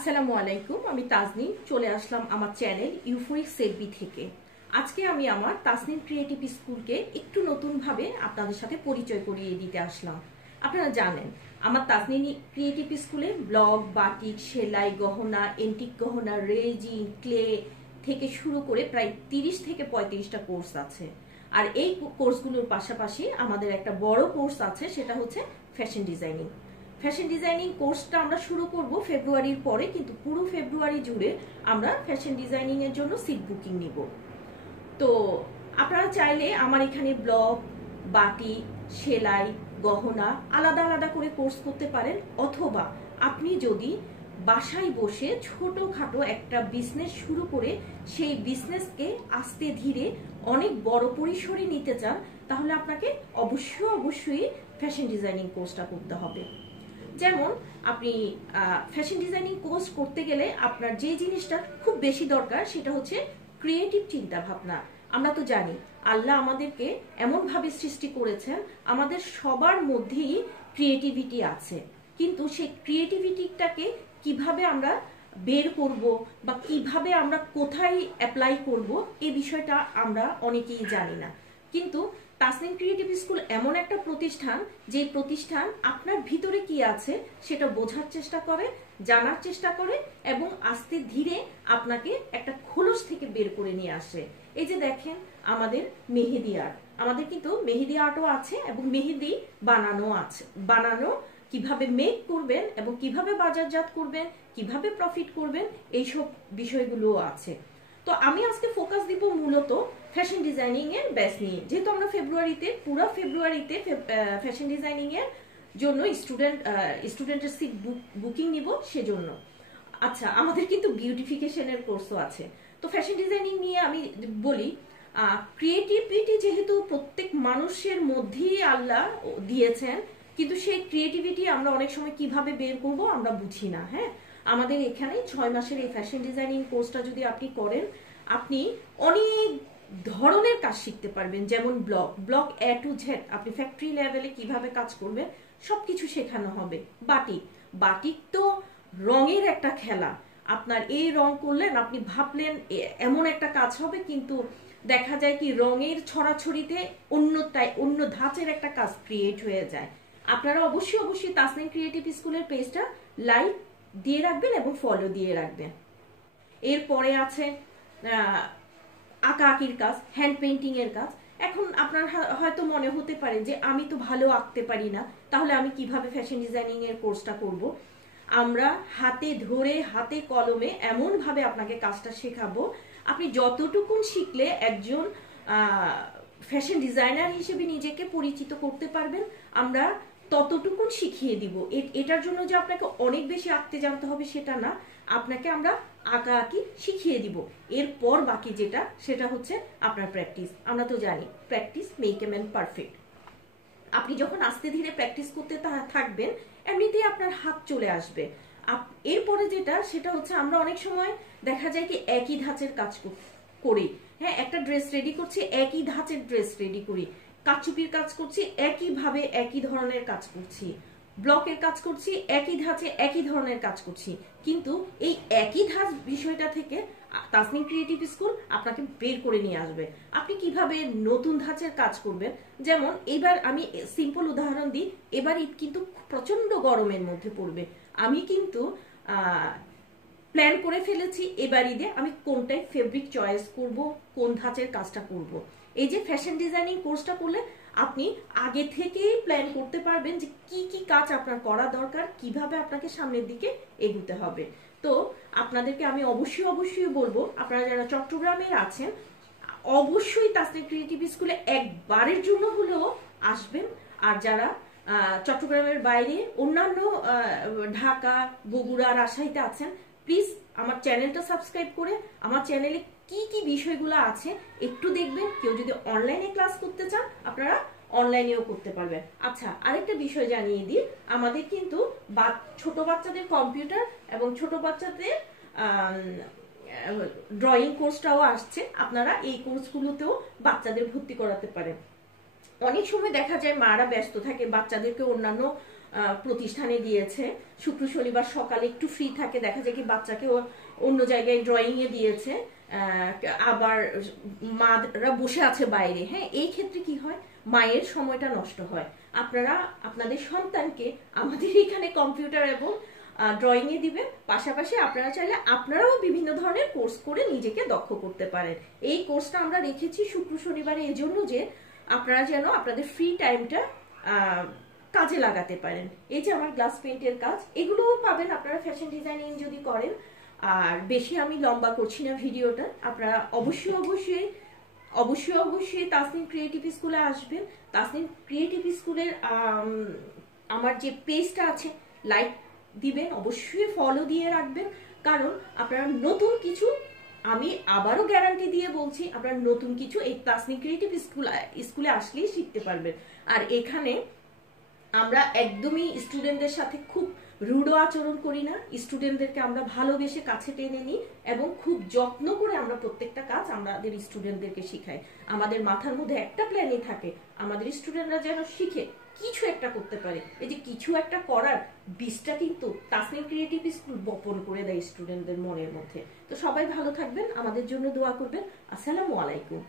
আসসালামু আলাইকুম, আমি তাজনিম চলে আসলাম আমার চ্যানেল ইউফোরিক সেলবি থেকে। আজকে আমি আমার তাসনিম ক্রিয়েটিভ স্কুলকে একটু নতুনভাবে আপনাদের সাথে পরিচয় করিয়ে দিতে আসলাম। আপনারা জানেন আমার তাসনিম ক্রিয়েটিভ স্কুলে ব্লক, বাটিক, সেলাই, গহনা, এন্টিক গহনা, রেজিন, ক্লে থেকে শুরু করে প্রায় 30 থেকে 35টা কোর্স আছে। আর এই কোর্সগুলোর পাশাপাশি আমাদের একটা বড় কোর্স আছে, সেটা হচ্ছে ফ্যাশন ডিজাইনিং। ফ্যাশন ডিজাইনিং কোর্সটা আমরা শুরু করব ফেব্রুয়ারির পরে, কিন্তু পুরো ফেব্রুয়ারি জুড়ে আমরা ফ্যাশন ডিজাইনিং এর জন্য সিট বুকিং নিব। তো আপনারা চাইলে আমার এখানে ব্লক, বাটিক, সেলাই, গহনা আলাদা আলাদা করে কোর্স করতে পারেন, অথবা আপনি যদি বাসায় বসে ছোটখাটো একটা বিজনেস শুরু করে সেই বিজনেসকে আস্তে ধীরে অনেক বড় পরিসরে নিতে চান, তাহলে আপনাকে অবশ্যই ফ্যাশন ডিজাইনিং কোর্সটা করতে হবে। যেমন আপনি ফ্যাশন ডিজাইনিং কোর্স করতে গেলে আপনার যে জিনিসটা খুব বেশি দরকার সেটা হচ্ছে ক্রিয়েটিভ চিন্তা ভাবনা। আমরা তো জানি আল্লাহ আমাদেরকে এমন ভাবে সৃষ্টি করেছেন, আমাদের সবার মধ্যেই ক্রিয়েটিভিটি আছে, কিন্তু সেই ক্রিয়েটিভিটিটাকে কিভাবে আমরা বের করব বা কিভাবে আমরা কোথায় অ্যাপ্লাই করব এই বিষয়টা আমরা অনেকেই জানি না। কিন্তু তাসনিম ক্রিয়েটিভ স্কুল এমন একটা প্রতিষ্ঠান, যে প্রতিষ্ঠান আপনার ভিতরে কি আছে সেটা বোঝার চেষ্টা করে, জানার চেষ্টা করে এবং আস্তে ধীরে আপনাকে একটা খোলস থেকে বের করে নিয়ে আসে। এই যে দেখেন আমাদের মেহেদি আর্ট, আমাদের কিন্তু মেহেদি আর্টও আছে এবং মেহেদি বানানো কিভাবে মেক করবেন এবং কিভাবে বাজারজাত করবেন, কিভাবে প্রফিট করবেন, এইসব বিষয়গুলোও আছে। তো আমি আজকে ফোকাস দিব মূলত ফ্যাশন ডিজাইনিং এর ব্যাচ নিয়ে, যেহেতু আমরা পুরো ফেব্রুয়ারিতে ফ্যাশন ডিজাইনিং এর জন্য স্টুডেন্টের সিট বুকিং নিব সেজন্য। আচ্ছা, আমাদের কিন্তু বিউটিফিকেশনের কোর্সও আছে। তো ফ্যাশন ডিজাইনিং নিয়ে আমি বলি, ক্রিয়েটিভিটি যেহেতু প্রত্যেক মানুষের মধ্যেই আল্লাহ দিয়েছেন, কিন্তু সেই ক্রিয়েটিভিটি আমরা অনেক সময় কিভাবে বের করব আমরা বুঝি না। হ্যাঁ, আমাদের এখানে 6 মাসের এই ফ্যাশন ডিজাইনিং কোর্সটা যদি আপনি করেন, আপনি অনেক ধরনের কাজ শিখতে পারবেন। যেমন ব্লক A to Z, আপনি ফ্যাক্টরি লেভেলে কিভাবে কাজ করবেন সবকিছু শেখানো হবে। বাটিক তো রঙের একটা খেলা। আপনার এই রং করলেন, আপনি ভাবলেন এমন একটা কাজ হবে, কিন্তু দেখা যায় কি রঙের ছড়াছড়িতে অন্য ধাঁচের একটা কাজ ক্রিয়েট হয়ে যায়। আপনারা অবশ্যই তাসনিম ক্রিয়েটিভ স্কুলের পেজটা লাইক দিয়ে রাখবেন এবং ফলো দিয়ে রাখবেন। এরপরে আছে আঁকাআঁকির কাজ, হ্যান্ড পেইন্টিং এর কাজ। এখন আপনার হয়তো মনে হতে পারে যে আমি তো ভালো আঁকতে পারি না, তাহলে আমি কিভাবে ফ্যাশন ডিজাইনিং এর কোর্সটা করব? আমরা হাতে ধরে হাতে কলমে এমন ভাবে আপনাকে কাজটা শেখাবো, আপনি যতটুকুন শিখলে একজন ফ্যাশন ডিজাইনার হিসেবে নিজেকে পরিচিত করতে পারবেন, আমরা ততটুকুন শিখিয়ে দিব। এটার জন্য যে আপনাকে অনেক বেশি আঁকতে জানতে হবে সেটা না, আপনাকে আমরা আঁকাআঁকি শিখিয়ে দিব। এরপর বাকি যেটা সেটা হচ্ছে আপনার প্র্যাকটিস। আমরা তো জানি practice make a man perfect. আপনি যখন আস্তে ধীরে প্র্যাকটিস করতে থাকবেন, এমনিতেই আপনার হাত চলে আসবে। এরপরে যেটা সেটা হচ্ছে আমরা অনেক সময় দেখা যায় কি একই ধাঁচের কাজ করি। হ্যাঁ, একটা ড্রেস রেডি করছি, একই ধাঁচের ড্রেস রেডি করি। কারচুপির কাজ করছি, একইভাবে একই ধরনের কাজ করছি। ব্লকের কাজ করছি, একই ধাঁচে একই ধরনের কাজ করছি। কিন্তু এই একই ধাঁচ বিষয়টা থেকে তাসনিম ক্রিয়েটিভ স্কুল আপনাকে বের করে নিয়ে আসবে। আপনি কিভাবে নতুন ধাঁচের কাজ করবেন। যেমন এবার আমি সিম্পল উদাহরণ দিই, এবার ঈদ কিন্তু প্রচন্ড গরমের মধ্যে পড়বে। আমি কিন্তু প্ল্যান করে ফেলেছি এবার ঈদে আমি কোনটাই ফেব্রিক চয়েস করব, কোন ধাঁচের কাজটা করব। এই যে ফ্যাশন ডিজাইনিং কোর্সটা করলে আপনি আগে থেকেই প্ল্যান করতে পারবেন যে কি কি কাজ আপনার করা দরকার, কিভাবে আপনাকে সামনের দিকে এগোতে হবে। তো আপনাদেরকে আমি অবশ্যই বলবো, আপনারা যারা চট্টগ্রামের আছেন অবশ্যই তাসনিম ক্রিয়েটিভ স্কুলে একবারের জন্য হলেও আসবেন। আর যারা চট্টগ্রামের বাইরে অন্যান্য ঢাকা, বগুড়া, রাজশাহীতে আছেন, প্লিজ আমার চ্যানেলটা সাবস্ক্রাইব করে আমার চ্যানেলে কি কি বিষয়গুলো আছে একটু দেখবেন। কেউ যদি অনলাইনে ক্লাস করতে চান আপনারা অনলাইনেও করতে পারবেন। আচ্ছা, আরেকটা বিষয় জানিয়ে দিই, আমাদের কিন্তু ছোট বাচ্চাদের কম্পিউটার এবং ছোট বাচ্চাদের ড্রয়িং কোর্সটাও আসছে। আপনারা এই কোর্সগুলোতেও বাচ্চাদের ভর্তি করাতে পারেন। অনেক সময় দেখা যায় মারা ব্যস্ত থাকে, বাচ্চাদেরকে অন্যান্য প্রতিষ্ঠানে দিয়েছে। শুক্র শনিবার সকালে একটু ফ্রি থাকে, দেখা যায় কি বাচ্চাকে অন্য জায়গায় ড্রয়িং এ দিয়েছে, আবার মারা বসে আছে বাইরে। হ্যাঁ, এই ক্ষেত্রে কি হয়, মায়ের সময়টা নষ্ট হয়। আপনারা আপনাদের সন্তানকে আমাদের এখানে কম্পিউটার এবং ড্রয়িং এ দিবেন, পাশাপাশি আপনারা চাইলে আপনারাও বিভিন্ন ধরনের কোর্স করে নিজেকে দক্ষ করতে পারেন। এই কোর্সটা আমরা রেখেছি শুক্র শনিবারে এজন্য যে আপনারা যেন আপনাদের ফ্রি টাইমটা কাজে লাগাতে পারেন। এই যে আমার গ্লাস পেইন্টের কাজ, এগুলোও পাবেন আপনারা ফ্যাশন ডিজাইনিং যদি করেন। আর বেশি আমি লম্বা করছি না ভিডিওটা, আপনারা অবশ্যই তাসনিম ক্রিয়েটিভ স্কুলে আসবেন। তাসনিম ক্রিয়েটিভ স্কুলের আমার যে পেজটা আছে লাইক দিবেন, অবশ্যই ফলো দিয়ে রাখবেন, কারণ আপনারা নতুন কিছু, আমি আবারও গ্যারান্টি দিয়ে বলছি, আপনারা নতুন কিছু এই তাসনিম ক্রিয়েটিভ স্কুলে আসলেই শিখতে পারবেন। আর এখানে আমরা একদমই স্টুডেন্টদের সাথে খুব রূঢ় আচরণ করি না, স্টুডেন্টদেরকে আমরা ভালোবেসে কাছে টেনে নিই এবং খুব যত্ন করে আমরা প্রত্যেকটা কাজ আমাদের স্টুডেন্টদেরকে শিখাই। আমাদের মাথার মধ্যে একটা প্ল্যানই থাকে, আমাদের স্টুডেন্টরা যেন শিখে কিছু একটা করতে পারে। এই যে কিছু একটা করার বীজটা কিন্তু তাসনিম ক্রিয়েটিভ স্কুল বপন করে দেয় স্টুডেন্টদের মনের মধ্যে। তো সবাই ভালো থাকবেন, আমাদের জন্য দোয়া করবেন। আসসালামু আলাইকুম।